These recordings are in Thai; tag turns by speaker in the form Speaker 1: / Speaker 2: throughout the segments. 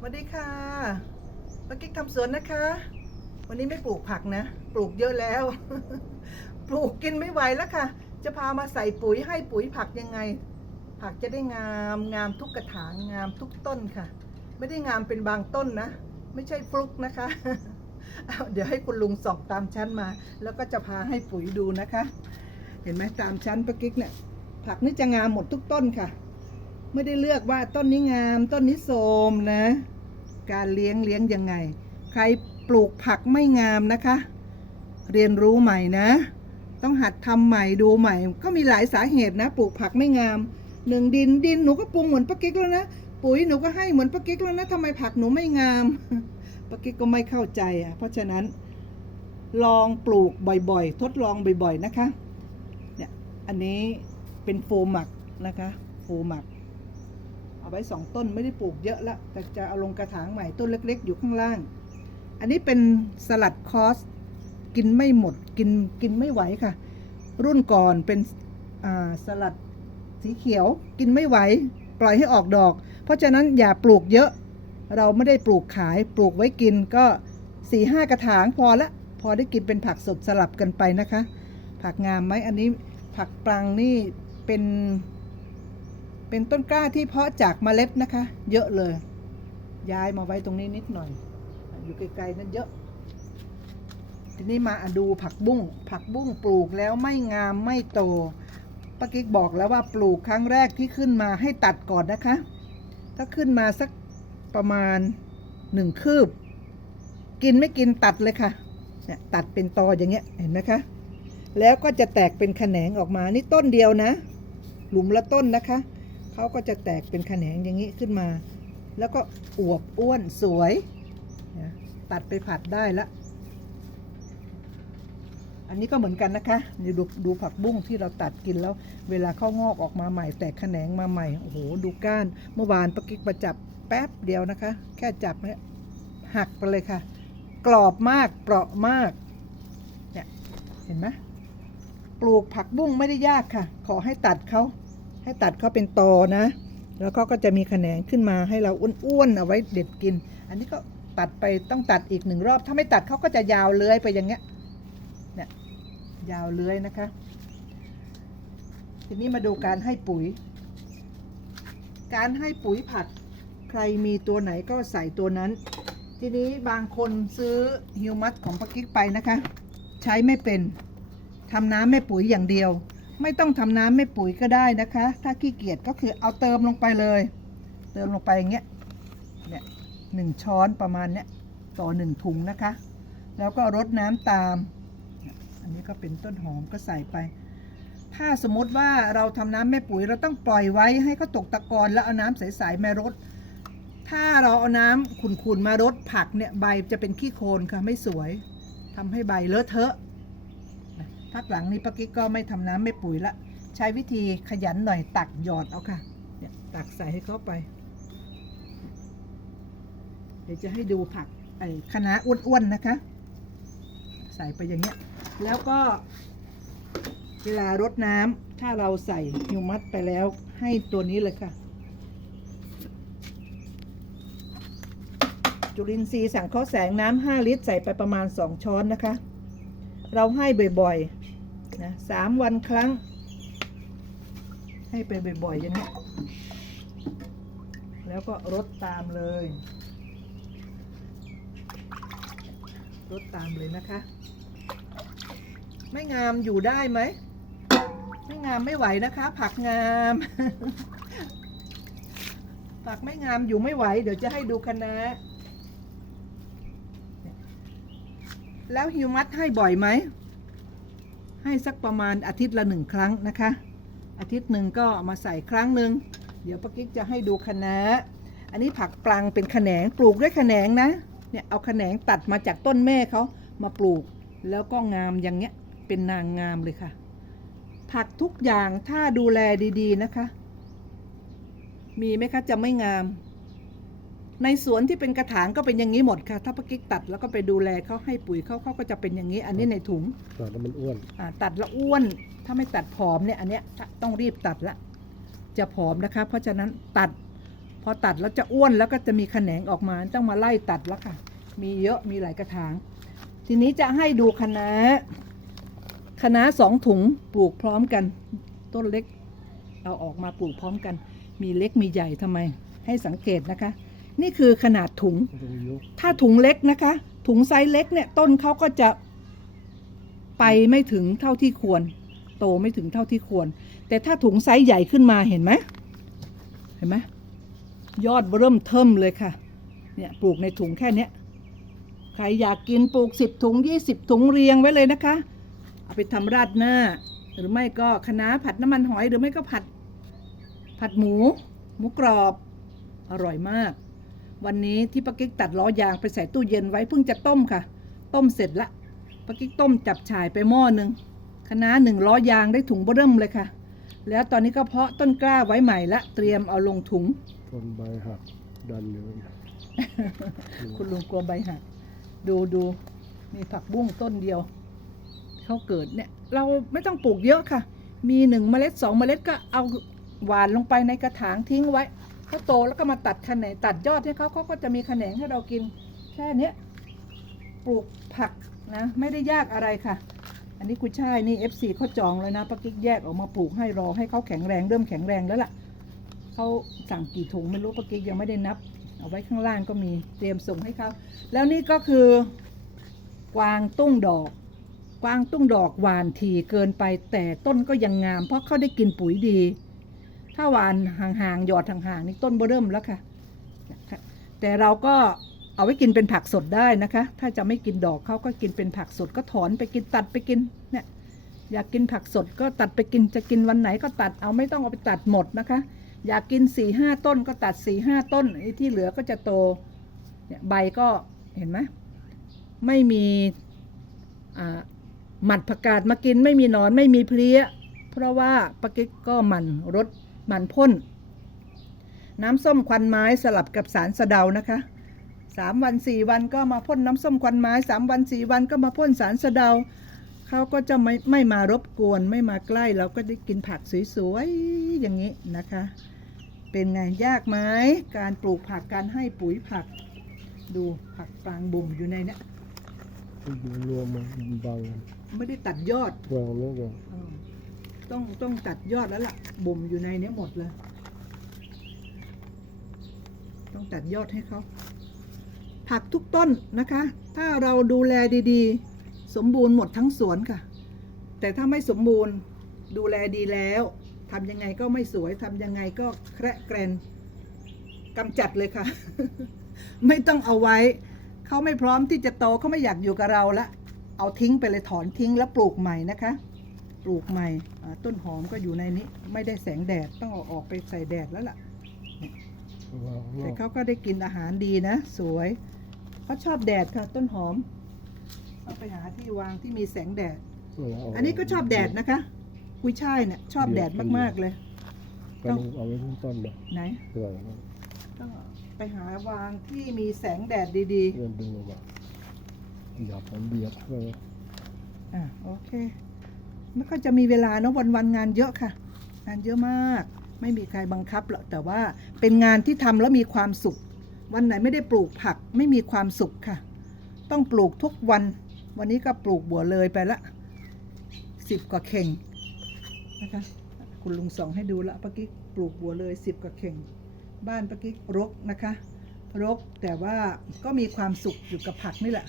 Speaker 1: สวัสดีค่ะป้ากิ๊กทำสวนนะคะ วันนี้ไม่ปลูกผักนะ ปลูกเยอะแล้ว ปลูกกินไม่ไหวแล้วค่ะ จะพามาใส่ปุ๋ยให้ปุ๋ยผักยังไง ผักจะได้งามงามทุกกระถางงามทุกต้นค่ะ ไม่ได้งามเป็นบางต้นนะ ไม่ใช่ฟลุกนะคะเอาเดี๋ยวให้คุณลุงส่องตามชั้นมา แล้วก็จะพาให้ปุ๋ยดูนะคะ เห็นไหมตามชั้นป้ากิ๊กเนี่ยผักนี่จะงามหมดทุกต้นค่ะ ไม่ได้เลือกว่าต้นนี้งามต้นนี้โทมนะ การเลี้ยงเลี้ยงยังไง ใครปลูกผักไม่งามนะคะ เรียนรู้ใหม่นะ ต้องหัดทำใหม่ดูใหม่ ก็มีหลายสาเหตุนะ ปลูกผักไม่งามหนึ่งดินดินหนูก็ปรุงเหมือนป้ากิ๊กแล้วนะปุ๋ยหนูก็ให้เหมือนป้ากิ๊กแล้วนะทำไมผักหนูไม่งามป้ากิ๊กก็ไม่เข้าใจอะ เพราะฉะนั้น ลองปลูกบ่อยๆ ทดลองบ่อยๆนะคะเนี่ยอันนี้เป็นโฟมหมักนะคะ โฟมหมัก เอาไว้สองต้นไม่ได้ปลูกเยอะละแต่จะเอาลงกระถางใหม่ต้นเล็ก ๆ อยู่ข้างล่าง อันนี้เป็นสลัดคอสกินไม่หมดกินกินไม่ไหวค่ะ รุ่นก่อนเป็นสลัดสีเขียวกินไม่ไหว ปล่อยให้ออกดอก เพราะฉะนั้นอย่าปลูกเยอะ เราไม่ได้ปลูกขายปลูกไว้กินก็สี่ห้ากระถางพอละพอได้กินเป็นผักสดสลับกันไปนะคะ ผักงามไหมอันนี้ผักปรังนี่เป็น เป็นต้นกล้าที่เพาะจากเมล็ดนะคะ เยอะเลย ย้ายมาไว้ตรงนี้นิดหน่อย อยู่ไกลๆนั้นเยอะ ทีนี้มาดูผักบุ้ง ผักบุ้งปลูกแล้วไม่งามไม่โตป้ากิ๊กบอกแล้วว่าปลูกครั้งแรกที่ขึ้นมาให้ตัดก่อนนะคะ ถ้าขึ้นมาสักประมาณหนึ่งคืบ กินไม่กินตัดเลยค่ะเนี่ยตัดเป็นตออย่างเงี้ยเห็นไหมคะแล้วก็จะแตกเป็นแขนงออกมานี่ต้นเดียวนะ หลุมละต้นนะคะ เขาก็จะแตกเป็นแขนงอย่างนี้ขึ้นมา แล้วก็อวบอ้วนสวยนะตัดไปผัดได้ละ อันนี้ก็เหมือนกันนะคะดูดูผักบุ้งที่เราตัดกินแล้ว เวลาเข้างอกออกมาใหม่ แตกแขนงมาใหม่ โอ้โห ดูก้าน เมื่อวานปะกิ๊กประจับแป๊บเดียวนะคะ แค่จับเนี่ยหักไปเลยค่ะ กรอบมากเปราะมาก เนี่ย เห็นไหมปลูกผักบุ้งไม่ได้ยากค่ะ ขอให้ตัดเขา ให้ตัดเขาเป็นตอนะ แล้วก็ก็จะมีแขนงขึ้นมาให้เราอ้วนๆเอาไว้เด็ดกิน อันนี้ก็ตัดไปต้องตัดอีกหนึ่งรอบ ถ้าไม่ตัดเขาก็จะยาวเลื้อยไปอย่างเงี้ยเนี่ยยาวเลื้อยนะคะ ทีนี้มาดูการให้ปุ๋ย การให้ปุ๋ยผักใครมีตัวไหนก็ใส่ตัวนั้น ทีนี้บางคนซื้อฮิวมัสของปากิ๊กไปนะคะ ใช้ไม่เป็นทำน้ำแม่ปุ๋ยอย่างเดียว ไม่ต้องทำน้ำแม่ปุ๋ยก็ได้นะคะ ถ้าขี้เกียจก็คือเอาเติมลงไปเลย เติมลงไปอย่างเงี้ยเนี่ยหนึ่งช้อนประมาณเนี้ยต่อหนึ่งถุงนะคะ แล้วก็รดน้ำตาม อันนี้ก็เป็นต้นหอมก็ใส่ไป ถ้าสมมติว่าเราทำน้ำแม่ปุ๋ยเราต้องปล่อยไว้ให้เขาตกตะกอนแล้วเอาน้ำใสๆมารดถ้าเราเอาน้ำขุ่นๆมารดผักเนี่ยใบจะเป็นขี้โคลนค่ะไม่สวยทำให้ใบเลอะเทอะ พักหลังนี้ป้ากิ๊กก็ไม่ทำน้ำแม่ปุ๋ยละ ใช้วิธีขยันหน่อยตักหยอดเอาค่ะเนี่ยตักใส่ให้เข้าไป เดี๋ยวจะให้ดูผักไอ้คะน้าอ้วนๆนะคะ ใส่ไปอย่างเงี้ย แล้วก็ เวลารดน้ำถ้าเราใส่ฮิวมัสไปแล้วให้ตัวนี้เลยค่ะ จุลินทรีย์สังเคราะห์แสงน้ำ5ลิตรใส่ไปประมาณ 2 ช้อนนะคะ เราให้บ่อยๆ นะสามวันครั้ง ให้ไปบ่อยๆอย่างนี้แล้วก็รดตามเลยรดตามเลยนะคะ ไม่งามอยู่ได้ไหม ไม่งามไม่ไหวนะคะ ผักงาม ผักไม่งามอยู่ไม่ไหว เดี๋ยวจะให้ดูคณะแล้วฮิวมัสให้บ่อยไหม ให้สักประมาณอาทิตย์ละหนึ่งครั้งนะคะ อาทิตย์หนึ่งก็มาใส่ครั้งหนึ่งเดี๋ยวป้ากิ๊กจะให้ดูคะน้าอันนี้ผักปลังเป็นแขนงปลูกด้วยแขนงนะเนี่ยเอาแขนงตัดมาจากต้นแม่เขามาปลูก แล้วก็งามอย่างเงี้ยเป็นนางงามเลยค่ะ ผักทุกอย่างถ้าดูแลดีๆนะคะ มีไหมคะจะไม่งาม ในสวนที่เป็นกระถางก็เป็นอย่างนี้หมดค่ะ ถ้าป้ากิ๊กตัดแล้วก็ไปดูแลเขาให้ปุ๋ยเขาเขาก็จะเป็นอย่างนี้ อันนี้ในถุง
Speaker 2: ตัดแล้วมันอ้วน
Speaker 1: อ่าตัดแล้วอ้วน ถ้าไม่ตัดผอมเนี่ยอันเนี้ยต้องรีบตัดละ จะผอมนะคะ เพราะฉะนั้นตัด พอตัดแล้วจะอ้วนแล้วก็จะมีแขนงออกมาต้องมาไล่ตัดแล้วค่ะ มีเยอะมีหลายกระถาง ทีนี้จะให้ดูคะน้าคะน้าสองถุงปลูกพร้อมกัน ต้นเล็ก เอาออกมาปลูกพร้อมกัน มีเล็กมีใหญ่ทำไม ให้สังเกตนะคะ นี่คือขนาดถุง ถ้าถุงเล็กนะคะ ถุงไซส์เล็กเนี่ยต้นเขาก็จะไปไม่ถึงเท่าที่ควร โตไม่ถึงเท่าที่ควร แต่ถ้าถุงไซส์ใหญ่ขึ้นมาเห็นไหมเห็นไหมยอดเริ่มเทิมเลยค่ะ เนี่ยปลูกในถุงแค่เนี้ยใครอยากกินปลูกสิบถุงยี่สิบถุงเรียงไว้เลยนะคะ เอาไปทำราดหน้า หรือไม่ก็คะน้าผัดน้ำมันหอยหรือไม่ก็ผัด ผัดหมู หมูกรอบ อร่อยมาก วันนี้ที่ป้ากิ๊กตัดล้อยางไปใส่ตู้เย็นไว้เพิ่งจะต้มค่ะ ต้มเสร็จละป้ากิ๊กต้มจับฉ่ายไปหม้อหนึ่งคะน้าหนึ่งล้อยางได้ถุงเบิ่มเลยค่ะ แล้วตอนนี้ก็เพาะต้นกล้าไว้ใหม่ละเตรียมเอาลงถุง
Speaker 2: ต้นใบหักดันเลย
Speaker 1: คุณลุงกลัวใบหักดูดูมีผักบุ้งต้นเดียวเขาเกิดเนี่ย เราไม่ต้องปลูกเยอะค่ะ มีหนึ่งเมล็ดสองเมล็ดก็เอาหวานลงไปในกระถางทิ้งไว้ เขาโตแล้วก็มาตัดแขนงตัดยอดให้เขาเขาก็จะมีแขนงให้เรากิน แค่นี้ปลูกผักนะไม่ได้ยากอะไรค่ะ อันนี้กุยช่ายนี่ FC เขาจองเลยนะปักกิ๊กแยกออกมาปลูกให้รอให้เขาแข็งแรงเริ่มแข็งแรงแล้วล่ะเขาสั่งกี่ถุงไม่รู้ปักกิ๊กยังไม่ได้นับ เอาไว้ข้างล่างก็มีเตรียมส่งให้เขาแล้วนี่ก็คือกวางตุ้งดอก กวางตุ้งดอกหวานทีเกินไปแต่ต้นก็ยังงาม เพราะเขาได้กินปุ๋ยดี ถ้าหวานห่างๆหยอดห่างๆนี่ต้นเบอเริ่มแล้วค่ะแต่เราก็เอาไว้กินเป็นผักสดได้นะคะ ถ้าจะไม่กินดอกเขาก็กินเป็นผักสดก็ถอนไปกินตัดไปกินเนี่ยอยากกินผักสดก็ตัดไปกินจะกินวันไหนก็ตัดเอาไม่ต้องเอาไปตัดหมดนะคะ อยากกินสี่ห้าต้นก็ตัดสี่ห้าต้นที่เหลือก็จะโตเนี่ยใบก็เห็นไหมไม่มีหมัดผักกาดมากินไม่มีนอนไม่มีเพลี้ย เพราะว่าปากิ๊กก็มันรด มันพ่น น้ำส้มควันไม้สลับกับสารสะเดานะคะสามวันสี่วันก็มาพ่นน้ำส้มควันไม้สามวันสี่วันก็มาพ่นสารสะเดาเขาก็จะไม่ไม่มารบกวนไม่มาใกล้เราก็ได้กินผักสวยๆอย่างนี้นะคะ เป็นไงยากไหมการปลูกผักการให้ปุ๋ยผัก ดูผักกลางบุ่มอยู่ในเนี้ย
Speaker 2: ดูรวมมันบาง
Speaker 1: ไม่ได้ตัดยอด
Speaker 2: วางแล้วก็
Speaker 1: เออ ต้องต้องตัดยอดแล้วล่ะ บ่มอยู่ในนี้หมดเลย ต้องตัดยอดให้เขา ผักทุกต้นนะคะ ถ้าเราดูแลดีๆ สมบูรณ์หมดทั้งสวนค่ะ แต่ถ้าไม่สมบูรณ์ดูแลดีแล้วทำยังไงก็ไม่สวยทำยังไงก็แคระแกรนกำจัดเลยค่ะ ไม่ต้องเอาไว้ เขาไม่พร้อมที่จะโตเขาไม่อยากอยู่กับเราละ เอาทิ้งไปเลยถอนทิ้งแล้วปลูกใหม่นะคะ ลูกใหม่อ่าต้นหอมก็อยู่ในนี้ ไม่ได้แสงแดดต้องเอาออกไปใส่แดดแล้วล่ะ
Speaker 2: วางน
Speaker 1: แต่
Speaker 2: อก
Speaker 1: เขาก็ได้กินอาหารดีนะ สวยเขาชอบแดดค่ะ ต้นหอมเอาไปหาที่วางที่มีแสงแดด อันนี้ก็ชอบแดดนะคะ กุยช่ายเนี่ยชอบแดดมากๆเลย
Speaker 2: ก็ต้องเอาไว้ที่ต้นแบบ
Speaker 1: ไหน
Speaker 2: เพื่อ
Speaker 1: ต้องไปหาวางที่มีแสงแดดดี
Speaker 2: เพื่อนดึงออกมาอย่าผมเบียดเลย
Speaker 1: ๆอะโอเค ไม่ค่อยจะมีเวลาเนอะวันๆงานเยอะค่ะ งานเยอะมาก ไม่มีใครบังคับหรอกแต่ว่าเป็นงานที่ทำแล้วมีความสุข วันไหนไม่ได้ปลูกผักไม่มีความสุขค่ะ ต้องปลูกทุกวัน วันนี้ก็ปลูกบัวเลยไปละสิบกว่าเข่งนะคะคุณลุงสองให้ดูละปากิ๊กปลูกบัวเลยสิบกว่าเข่ง บ้านปากิ๊กรกนะคะรกแต่ว่าก็มีความสุขอยู่กับผักนี่แหละ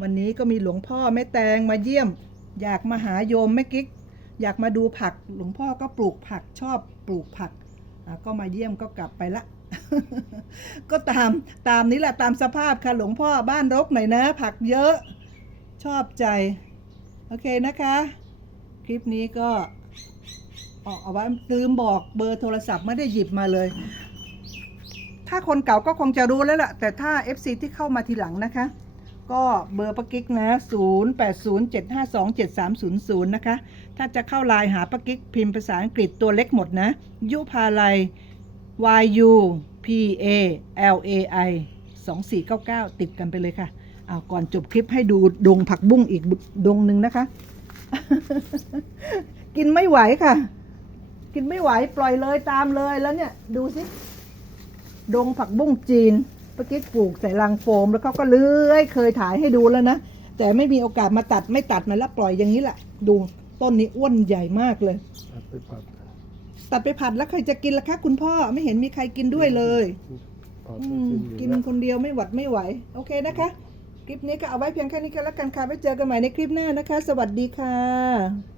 Speaker 1: วันนี้ก็มีหลวงพ่อแม่แตงมาเยี่ยม อยากมาหาโยมแม่กิ๊ก อยากมาดูผักหลวงพ่อก็ปลูกผักชอบปลูกผักก็มาเยี่ยมก็กลับไปละ ก็ตามตามนี้แหละตามสภาพค่ะหลวงพ่อบ้านรกหน่อยนะ ผักเยอะชอบใจ โอเคนะคะ คลิปนี้ก็ออกเอาไว้ลืมบอกเบอร์โทรศัพท์ไม่ได้หยิบมาเลย ถ้าคนเก่าก็คงจะรู้แล้วล่ะ แต่ถ้า FC ที่เข้ามาทีหลังนะคะ ก็เบอร์ปะกิ๊กนะ0807527300 นะคะ ถ้าจะเข้าไลน์หาปะกิ๊กพิมพ์ภาษาอังกฤษตัวเล็กหมดนะ ยุพาลัย y u p a l a i 2499 ติดกันไปเลยค่ะเอาก่อนจบคลิปให้ดูดงผักบุ้งอีกดงหนึ่งนะคะ กินไม่ไหวค่ะ กินไม่ไหวปล่อยเลยตามเลยแล้วเนี่ย ดูสิ ดงผักบุ้งจีน ป้ากิ๊กปลูกใส่รังโฟมแล้วเขาก็เลื้อยเคยถ่ายให้ดูแล้วนะ แต่ไม่มีโอกาสมาตัดไม่ตัดมันแล้วปล่อยอย่างนี้แหละ ดูต้นนี้อ้วนใหญ่มากเลย
Speaker 2: ตัดไปผัด
Speaker 1: ตัดไปผัดแล้วใครจะกินล่ะคะคุณพ่อไม่เห็นมีใครกินด้วยเลย
Speaker 2: ผัด
Speaker 1: อื
Speaker 2: ไป
Speaker 1: ม
Speaker 2: กิ
Speaker 1: กิ
Speaker 2: น
Speaker 1: น
Speaker 2: อยู่
Speaker 1: คนเดียวไม่หวัดไม่ไหว โอเคนะคะ คลิปนี้ก็เอาไว้เพียงแค่นี้ก็แล้วกันค่ะไว้เจอกันใหม่ในคลิปหน้านะคะ สวัสดีค่ะ